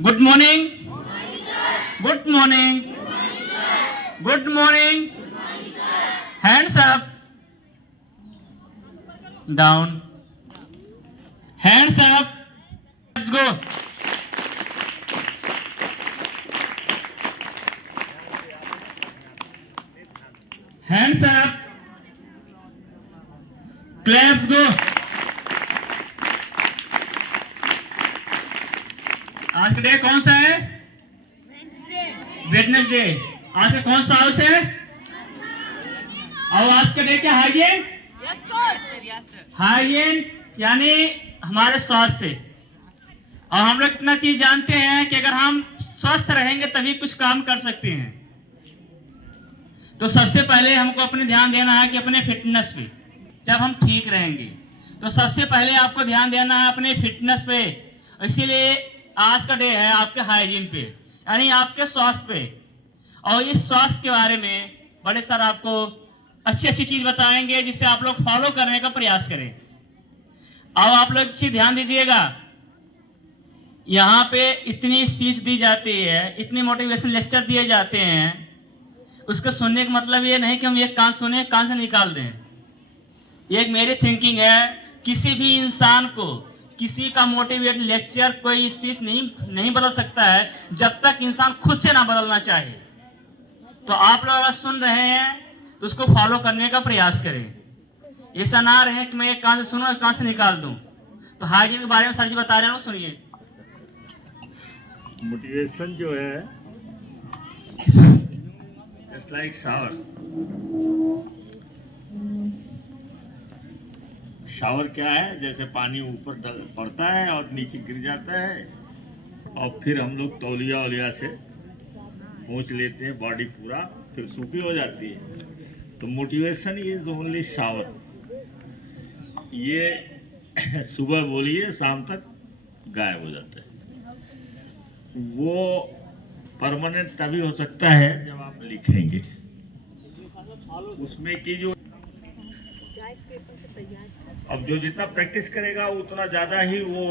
Good morning. Good morning. Good morning. Hands up. Down. Hands up. Let's go. Hands up. Claps go. आज का day कौन सा है? Wednesday. आज का कौन सा हाउस है? और आज का डे क्या हाइजीन? हाइजीन यानी हमारे स्वास्थ्य से। और हम लोग इतना चीज जानते हैं कि अगर हम स्वस्थ रहेंगे तभी कुछ काम कर सकते हैं। तो सबसे पहले हमको अपने ध्यान देना है कि अपने फिटनेस पे। जब हम ठीक रहेंगे तो सबसे पहले आपको ध्यान देना है अपने फिटनेस पे। इसीलिए आज का डे है आपके हाइजीन पे, यानी आपके स्वास्थ्य पे। और इस स्वास्थ्य के बारे में बड़े सर आपको अच्छी अच्छी चीज बताएंगे जिससे आप लोग फॉलो करने का प्रयास करें। अब आप लोग चीज ध्यान दीजिएगा, यहाँ पे इतनी स्पीच दी जाती है, इतने मोटिवेशन लेक्चर दिए जाते हैं, उसका सुनने का मतलब ये नहीं कि हम एक कान सुने कान से निकाल दें। ये एक मेरी थिंकिंग है, किसी भी इंसान को किसी का मोटिवेट लेक्चर कोई स्पीच नहीं बदल सकता है जब तक इंसान खुद से ना बदलना चाहे। तो आप लोग अगर सुन रहे हैं तो उसको फॉलो करने का प्रयास करें। ऐसा ना रहे कि मैं एक कान से सुनूं और कान से निकाल दूं। तो हाइजीन के बारे में सर जी बता रहे हैं, सुनिए। मोटिवेशन जो है जस्ट लाइक शावर क्या है, जैसे पानी ऊपर पड़ता है और नीचे गिर जाता है और फिर हम लोग तौलिया से पोंछ लेते हैं, बॉडी पूरा फिर सूखी हो जाती है। तो मोटिवेशन इज ओनली शावर। ये सुबह बोलिए शाम तक गायब हो जाता है। वो परमानेंट तभी हो सकता है जब आप लिखेंगे। उसमें की जो अब जो जितना प्रैक्टिस करेगा उतना ज़्यादा ही वो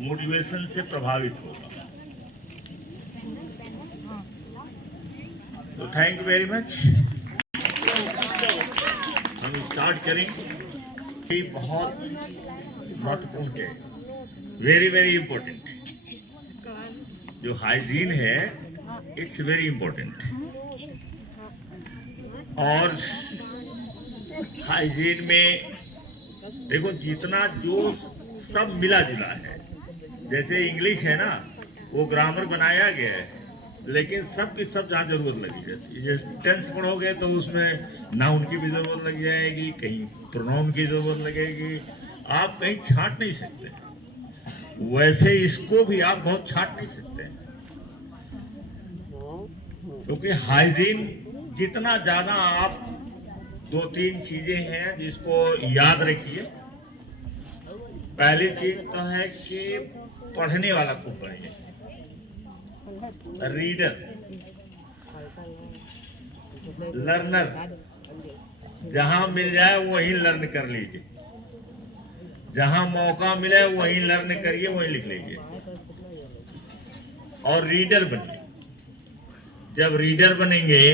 मोटिवेशन से प्रभावित होगा। तो थैंक यू वेरी मच। हम स्टार्ट करेंगे। ये बहुत महत्वपूर्ण है, वेरी वेरी इंपॉर्टेंट। जो हाइजीन है इट्स वेरी इंपॉर्टेंट। और हाइजीन में देखो जितना जो सब मिला जुला है, जैसे इंग्लिश है ना, वो ग्रामर बनाया गया है, लेकिन सब की सब जहाँ जरूरत लगी रहती है। जैसे टेंस पढ़ोगे तो उसमें नाउन की भी जरूरत लग जाएगी, कहीं प्रोनाउन की जरूरत लगेगी, आप कहीं छांट नहीं सकते। वैसे इसको भी आप बहुत छांट नहीं सकते, क्योंकि हाइजीन जितना ज्यादा आप दो तीन चीजें हैं जिसको याद रखिए। पहली चीज तो है कि पढ़ने वाला खूब पढ़िए, रीडर, लर्नर, जहां मिल जाए वहीं लर्न कर लीजिए, जहां मौका मिले वहीं लर्न करिए, वहीं लिख लीजिए। और रीडर बनिए। जब रीडर बनेंगे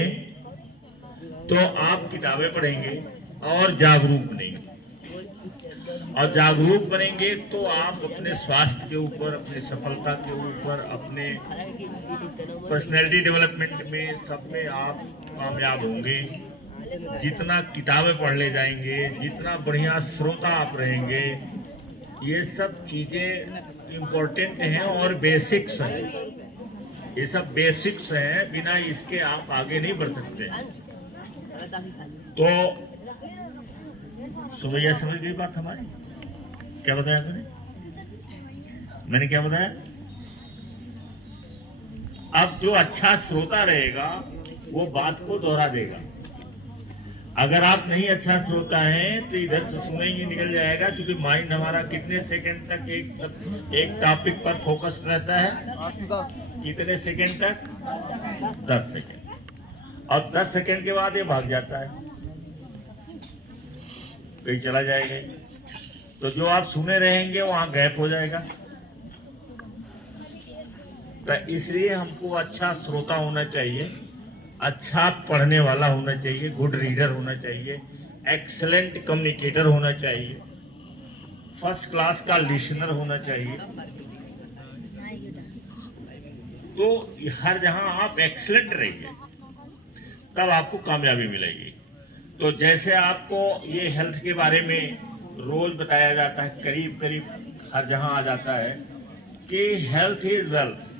तो आप किताबें पढ़ेंगे और जागरूक बनेंगे। और जागरूक बनेंगे तो आप अपने स्वास्थ्य के ऊपर, अपने सफलता के ऊपर, अपने पर्सनैलिटी डेवलपमेंट में सब में आप कामयाब होंगे। जितना किताबें पढ़ ले जाएंगे, जितना बढ़िया श्रोता आप रहेंगे, ये सब चीजें इम्पोर्टेंट हैं और बेसिक्स हैं। ये सब बेसिक्स हैं, बिना इसके आप आगे नहीं बढ़ सकते। तो सुबह समझ गई बात हमारी? क्या बताया मैंने क्या बताया? अब जो अच्छा श्रोता रहेगा वो बात को दोहरा देगा। अगर आप नहीं अच्छा श्रोता हैं तो इधर से सुनेंगे निकल जाएगा, क्योंकि माइंड हमारा कितने सेकंड तक एक टॉपिक पर फोकस्ड रहता है? कितने सेकंड तक? 10 सेकंड। और 10 सेकंड के बाद ये भाग जाता है, कहीं चला जाएगा। तो जो आप सुने रहेंगे वहां गैप हो जाएगा। तो इसलिए हमको अच्छा श्रोता होना चाहिए, अच्छा पढ़ने वाला होना चाहिए, गुड रीडर होना चाहिए, एक्सलेंट कम्युनिकेटर होना चाहिए, फर्स्ट क्लास का लिसनर होना चाहिए। तो हर जहां आप एक्सलेंट रहिए तब आपको कामयाबी मिलेगी। तो जैसे आपको ये हेल्थ के बारे में रोज बताया जाता है, करीब करीब हर जहां आ जाता है कि हेल्थ इज वेल्थ।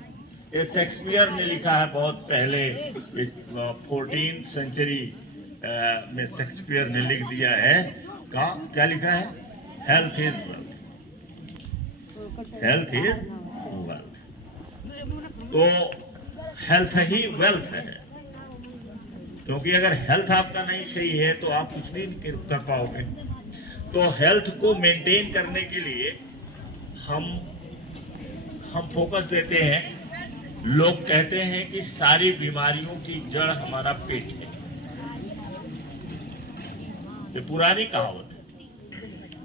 ये शेक्सपियर ने लिखा है बहुत पहले, 14th सेंचुरी में शेक्सपियर ने लिख दिया है। क्या लिखा है? Health is wealth, health is wealth. तो हेल्थ ही वेल्थ है, क्योंकि अगर हेल्थ आपका नहीं सही है तो आप कुछ नहीं कर पाओगे। तो हेल्थ को मेंटेन करने के लिए हम फोकस देते हैं। लोग कहते हैं कि सारी बीमारियों की जड़ हमारा पेट है। ये पुरानी कहावत है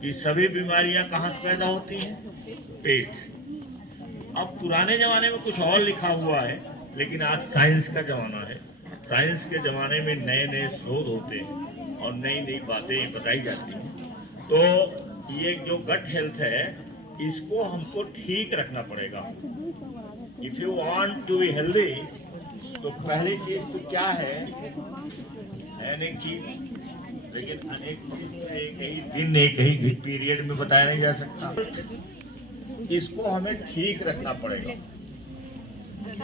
कि सभी बीमारियां कहां से पैदा होती हैं? पेट से। अब पुराने जमाने में कुछ और लिखा हुआ है, लेकिन आज साइंस का जमाना है। साइंस के जमाने में नए नए शोध होते हैं और नई नई बातें बताई जाती हैं। तो ये जो गट हेल्थ है, इसको हमको ठीक रखना पड़ेगा। If you want to be healthy, तो पहली चीज तो क्या है? अनेक चीज, लेकिन अनेक चीज तो एक ही दिन एक ही पीरियड में बताया नहीं जा सकता। इसको हमें ठीक रखना पड़ेगा।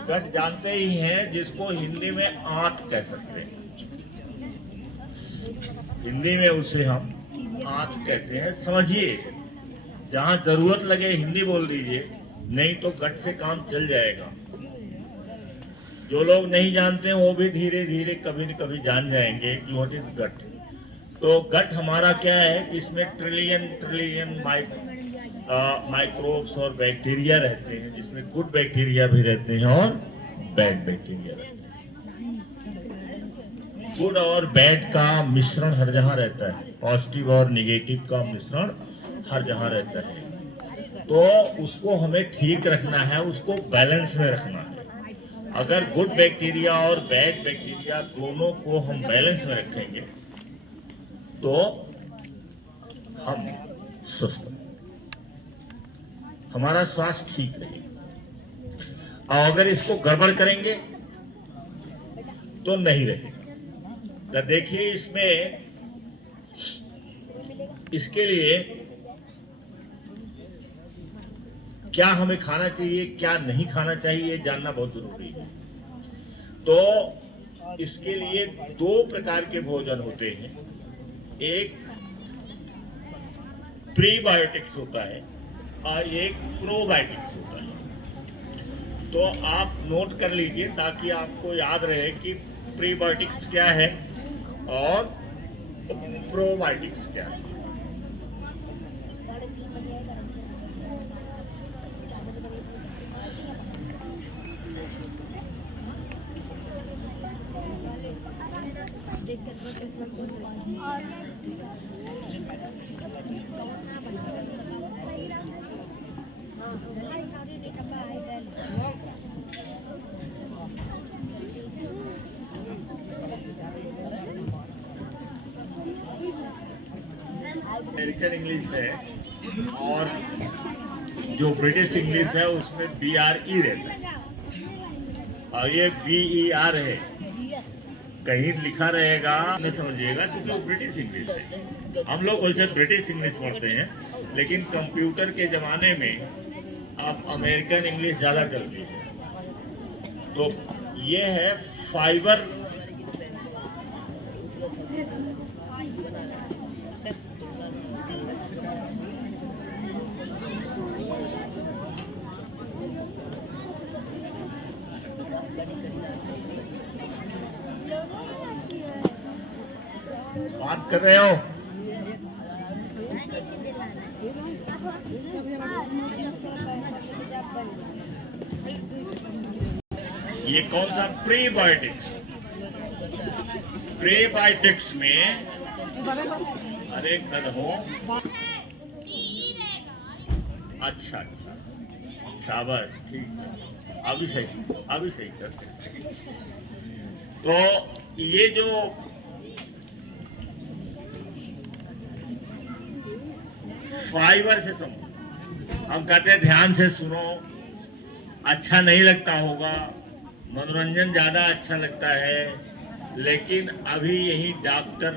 गट जानते ही हैं, जिसको हिंदी में आंत कह सकते हैं। हिंदी में उसे हम आंत कहते हैं। समझिए, जहां जरूरत लगे हिंदी बोल दीजिए, नहीं तो गट से काम चल जाएगा। जो लोग नहीं जानते हैं वो भी धीरे धीरे कभी न कभी जान जाएंगे कि व्हाट इज गट। तो गट हमारा क्या है कि इसमें ट्रिलियन माइक्रोब्स और बैक्टीरिया रहते हैं, जिसमें गुड बैक्टीरिया भी रहते हैं और बैड बैक्टीरिया रहते हैं। गुड और बैड का मिश्रण हर जगह रहता है, पॉजिटिव और निगेटिव का मिश्रण हर जगह रहता है। तो उसको हमें ठीक रखना है, उसको बैलेंस में रखना है। अगर गुड बैक्टीरिया और बैड बैक्टीरिया दोनों को हम बैलेंस में रखेंगे तो हम स्वस्थ, हमारा स्वास्थ्य ठीक रहेगा। और अगर इसको गड़बड़ करेंगे तो नहीं रहेगा। तो देखिए, इसमें इसके लिए क्या हमें खाना चाहिए, क्या नहीं खाना चाहिए, जानना बहुत जरूरी है। तो इसके लिए दो प्रकार के भोजन होते हैं। एक प्रीबायोटिक्स होता है और एक प्रोबायोटिक्स होता है। तो आप नोट कर लीजिए ताकि आपको याद रहे कि प्रीबायोटिक्स क्या है और प्रोबायोटिक्स क्या है। अमेरिकन इंग्लिश है और जो ब्रिटिश इंग्लिश है उसमें BRE रहता है और ये BER है। कहीं लिखा रहेगा न समझिएगा, क्योंकि वो ब्रिटिश इंग्लिश है। हम लोग वैसे ब्रिटिश इंग्लिश पढ़ते हैं, लेकिन कंप्यूटर के जमाने में अब अमेरिकन इंग्लिश ज़्यादा चलती है। तो ये है फाइबर। बात कर रहे हो? ये कौन सा प्रीबायोटिक्स? प्रीबायोटिक्स में अरे गधो, अच्छा शाबाश, ठीक है, अभी सही कर। तो ये जो फाइबर से हम कहते हैं ध्यान से सुनो, अच्छा नहीं लगता होगा, मनोरंजन ज्यादा अच्छा लगता है, लेकिन अभी यही डॉक्टर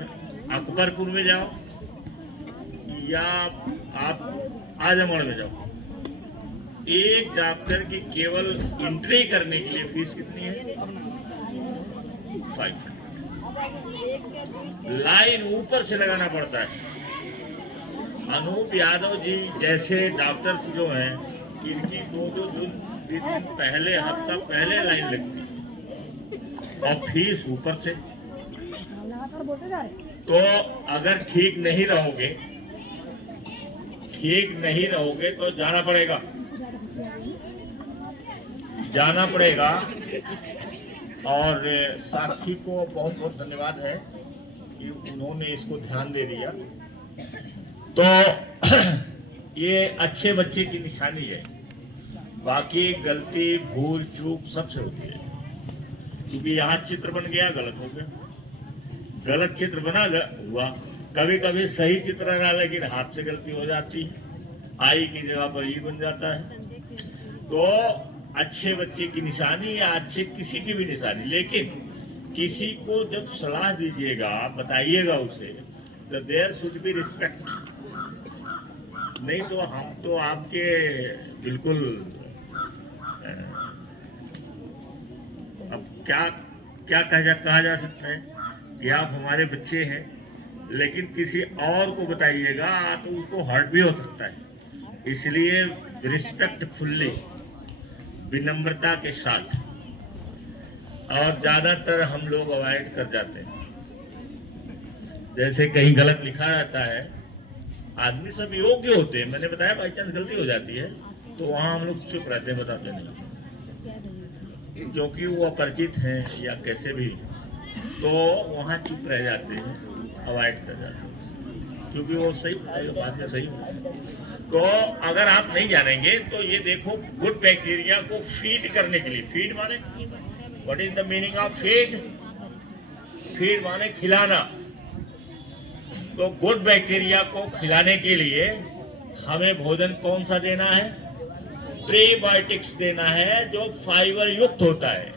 अकबरपुर में जाओ या आप आजमगढ़ में जाओ, एक डॉक्टर की केवल एंट्री करने के लिए फीस कितनी है? 500। लाइन ऊपर से लगाना पड़ता है। अनूप यादव जी जैसे डॉक्टर्स जो हैं, इनकी दो दिन पहले, हफ्ता पहले लाइन लगती है और फीस ऊपर से। तो अगर ठीक नहीं रहोगे तो जाना पड़ेगा। और साक्षी को बहुत बहुत धन्यवाद है कि उन्होंने इसको ध्यान दे दिया। तो ये अच्छे बच्चे की निशानी है, बाकी गलती भूल चूक सबसे होती है। क्योंकि यहाँ चित्र बन गया, गलत हो गया, गलत चित्र बना हुआ, कभी कभी सही चित्र ना, लेकिन हाथ से गलती हो जाती है, आई की जगह पर ई बन जाता है। तो अच्छे बच्चे की निशानी या अच्छे किसी की भी निशानी, लेकिन किसी को जब सलाह दीजिएगा, बताइएगा उसे, तो देयर शुड बी रिस्पेक्ट। नहीं तो हम तो आपके बिल्कुल अब क्या कहा जा सकता है कि आप हमारे बच्चे हैं, लेकिन किसी और को बताइएगा तो उसको हर्ट भी हो सकता है। इसलिए रिस्पेक्टफुल्ली, विनम्रता के साथ, और ज्यादातर हम लोग अवॉइड कर जाते हैं। जैसे कहीं गलत लिखा रहता है, आदमी सब योग्य होते हैं, मैंने बताया बाई चांस गलती हो जाती है तो वहां हम लोग चुप रहते हैं, बताते नहीं, क्योंकि वो अपरिचित हैं या कैसे भी, तो वहां चुप रह जाते हैं, अवॉइड कर जाते हैं, क्योंकि वो सही बात में सही है। तो अगर आप नहीं जानेंगे तो ये देखो, गुड बैक्टीरिया को फीड करने के लिए, फीड माने what is the meaning of feed? Feed माने खिलाना। तो गुड बैक्टीरिया को खिलाने के लिए हमें भोजन कौन सा देना है? प्रीबायोटिक्स देना है, जो फाइबर युक्त होता है,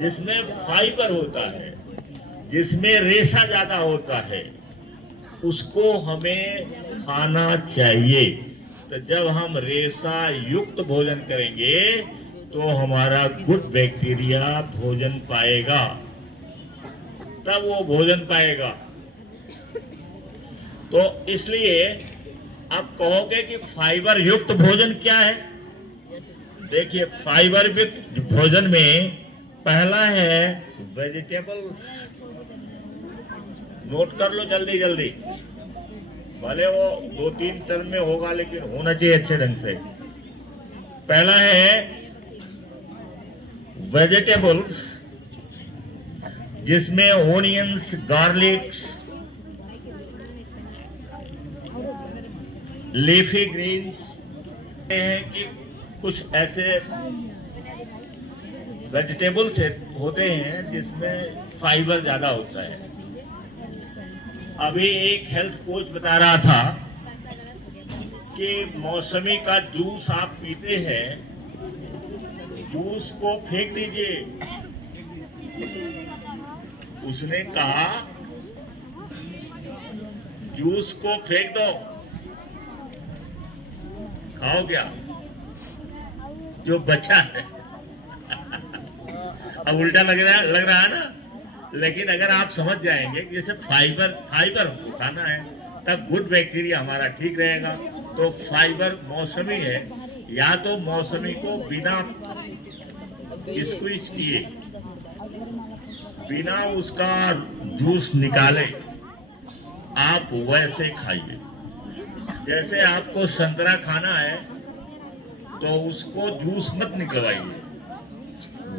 जिसमें फाइबर होता है, जिसमें रेशा ज्यादा होता है, उसको हमें खाना चाहिए। तो जब हम रेशा युक्त भोजन करेंगे तो हमारा गुड बैक्टीरिया भोजन पाएगा, तब वो भोजन पाएगा। तो इसलिए आप कहोगे कि फाइबर युक्त भोजन क्या है? देखिए, फाइबर युक्त भोजन में पहला है वेजिटेबल्स। नोट कर लो जल्दी जल्दी, भले वो 2-3 टर्म में होगा, लेकिन होना चाहिए अच्छे ढंग से। पहला है वेजिटेबल्स, जिसमें ओनियंस, गार्लिक्स, लीफी ग्रीन्स हैं कि कुछ ऐसे वेजिटेबल्स होते हैं जिसमें फाइबर ज्यादा होता है। अभी एक हेल्थ कोच बता रहा था कि मौसमी का जूस आप पीते हैं, जूस को फेंक दीजिए। उसने कहा जूस को फेंक दो, खाओ क्या जो बचा है। अब उल्टा लग रहा है ना, लेकिन अगर आप समझ जाएंगे कि जैसे फाइबर हमको खाना है, तब गुड बैक्टीरिया हमारा ठीक रहेगा। तो फाइबर मौसमी है, या तो मौसमी को बिना स्क्वीज किए, बिना उसका जूस निकाले आप वैसे खाइए। जैसे आपको संतरा खाना है तो उसको जूस मत निकलवाइए,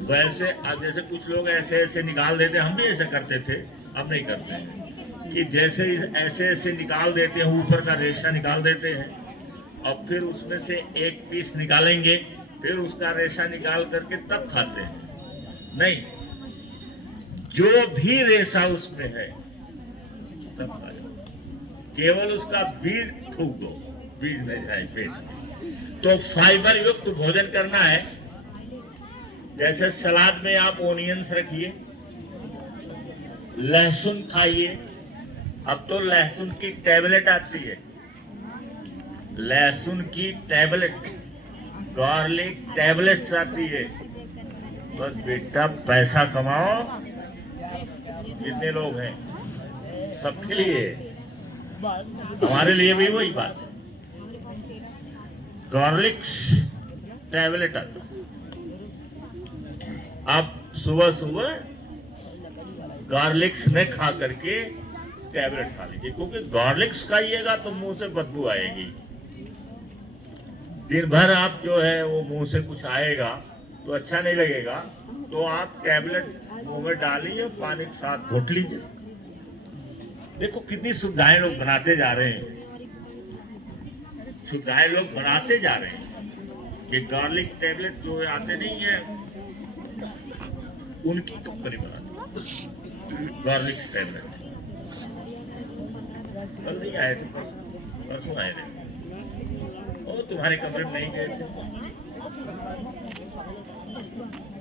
वैसे जैसे कुछ लोग ऐसे निकाल देते हैं, हम भी ऐसा करते थे, अब नहीं करते हैं, कि जैसे ऐसे निकाल देते हैं, ऊपर का रेशा निकाल देते हैं और फिर उसमें से एक पीस निकालेंगे, फिर उसका रेशा निकाल करके तब खाते हैं। नहीं, जो भी रेशा उसमें है तब खा जाओ, केवल उसका बीज थूक दो, बीज नहीं जाए पेट। तो फाइबर युक्त भोजन करना है। जैसे सलाद में आप ओनियंस रखिए, लहसुन खाइए। अब तो लहसुन की टैबलेट आती है, लहसुन की टैबलेट, गार्लिक टैबलेट्स आती है। बस बेटा पैसा कमाओ, जितने लोग हैं सबके लिए, हमारे लिए भी वही बात है। गार्लिक्स टैबलेट आता, आप सुबह सुबह गार्लिक्स ने खा करके टैबलेट खा लीजिए, क्योंकि गार्लिक्स खाइएगा तो मुंह से बदबू आएगी। दिन भर आप जो है वो मुंह से कुछ आएगा तो अच्छा नहीं लगेगा, तो आप टैबलेट मुंह में डालिए, पानी के साथ घोट लीजिए। देखो कितनी सुविधाएं लोग बनाते जा रहे हैं, सुविधाएं लोग बनाते जा रहे हैं। ये गार्लिक टैबलेट जो है आते नहीं है, उनकी कंपनी बनाती है गार्लिक टैबलेट। कल नहीं आए थे, परसों आए थे, और तुम्हारे कमरे में नहीं गए थे।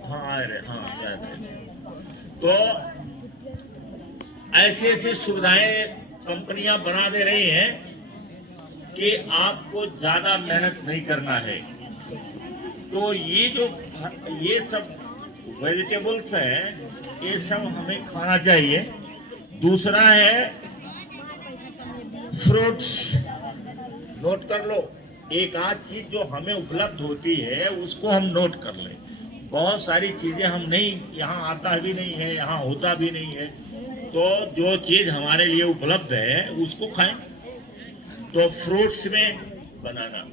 हाँ आए रहे, हाँ शायद। तो ऐसी ऐसी सुविधाएं कंपनियां बना दे रही हैं कि आपको ज्यादा मेहनत नहीं करना है। तो ये सब वेजिटेबल्स हैं, ये सब हमें खाना चाहिए। दूसरा है फ्रूट्स, नोट कर लो। एक आध चीज जो हमें उपलब्ध होती है उसको हम नोट कर लें। बहुत सारी चीजें हम नहीं, यहाँ आता भी नहीं है, यहाँ होता भी नहीं है। तो जो चीज हमारे लिए उपलब्ध है उसको खाएं। तो फ्रूट्स में बनाना,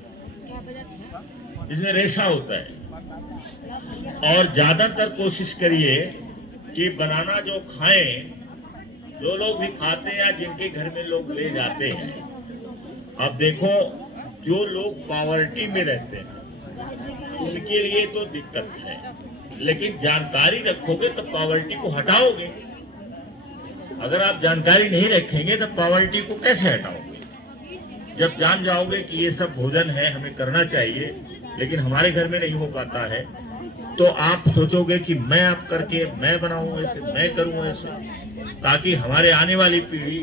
इसमें रेशा होता है, और ज्यादातर कोशिश करिए कि बनाना जो खाएं, जो लोग भी खाते हैं या जिनके घर में लोग ले जाते हैं। अब देखो, जो लोग पॉवर्टी में रहते हैं उनके लिए तो दिक्कत है, लेकिन जानकारी रखोगे तो पॉवर्टी को हटाओगे। अगर आप जानकारी नहीं रखेंगे तो पॉवर्टी को कैसे हटाओगे? जब जान जाओगे कि ये सब भोजन है, हमें करना चाहिए, लेकिन हमारे घर में नहीं हो पाता है, तो आप सोचोगे कि मैं आप करके मैं बनाऊं ऐसे, मैं करूं ऐसे, ताकि हमारे आने वाली पीढ़ी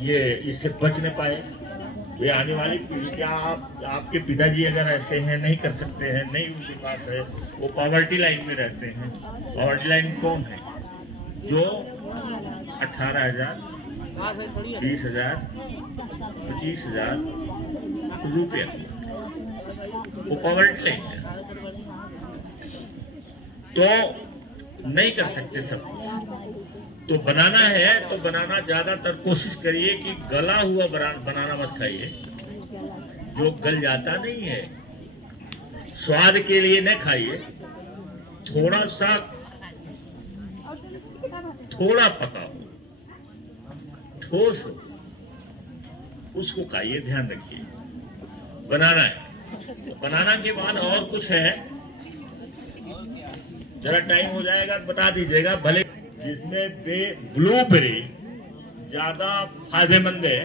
ये इससे बच न पाए। ये आने वाली पीढ़ी, क्या आपके पिताजी अगर ऐसे हैं, नहीं कर सकते हैं, नहीं उनके पास है, वो पॉवर्टी लाइन में रहते हैं। पॉवर्टी लाइन कौन है? जो 18,000, 20,000, 25,000 रुपया, वो पॉवर्टी लाइन है। तो नहीं कर सकते सब कुछ। तो बनाना है तो बनाना ज्यादातर कोशिश करिए कि गला हुआ बनाना मत खाइए, जो गल जाता नहीं है। स्वाद के लिए न खाइए, थोड़ा सा, थोड़ा पका हो, ठोस हो, उसको खाइए। ध्यान रखिए, बनाना है। बनाना के बाद और कुछ है, जरा टाइम हो जाएगा बता दीजिएगा भले। जिसमें ब्लूबेरी ज्यादा फायदेमंद है।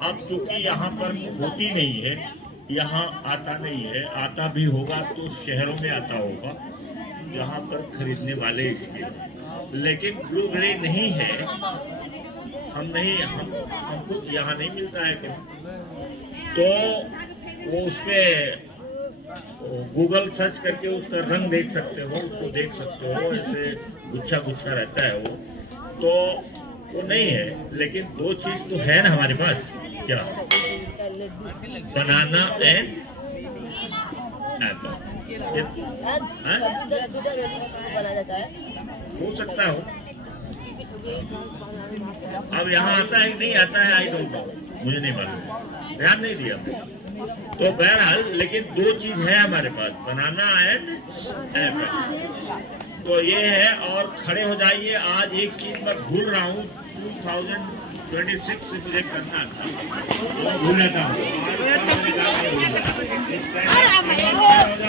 अब चूंकि यहाँ पर होती नहीं है, यहाँ आता नहीं है, आता भी होगा तो शहरों में आता होगा, यहाँ पर खरीदने वाले इसके, लेकिन ब्लूबेरी नहीं है। हमको यहाँ नहीं मिलता है क्या? तो वो उसमें गूगल सर्च करके उसका रंग देख सकते हो, उसको देख सकते हो, ऐसे गुच्छा गुच्छा रहता है वो, तो वो नहीं है। लेकिन दो चीज तो है ना हमारे पास, क्या? बनाना एंड एप्पल। हो सकता हो। अब यहाँ आता है कि नहीं आता है, आई डोंट नो, मुझे नहीं मालूम, ध्यान नहीं दिया। तो बहरहाल, लेकिन दो चीज है हमारे पास, बनाना एंड एप्पल। तो ये है। और खड़े हो जाइए। आज एक चीज मैं भूल रहा हूँ, 2000 26 से मुझे करना था, वो भूला था। इस टाइम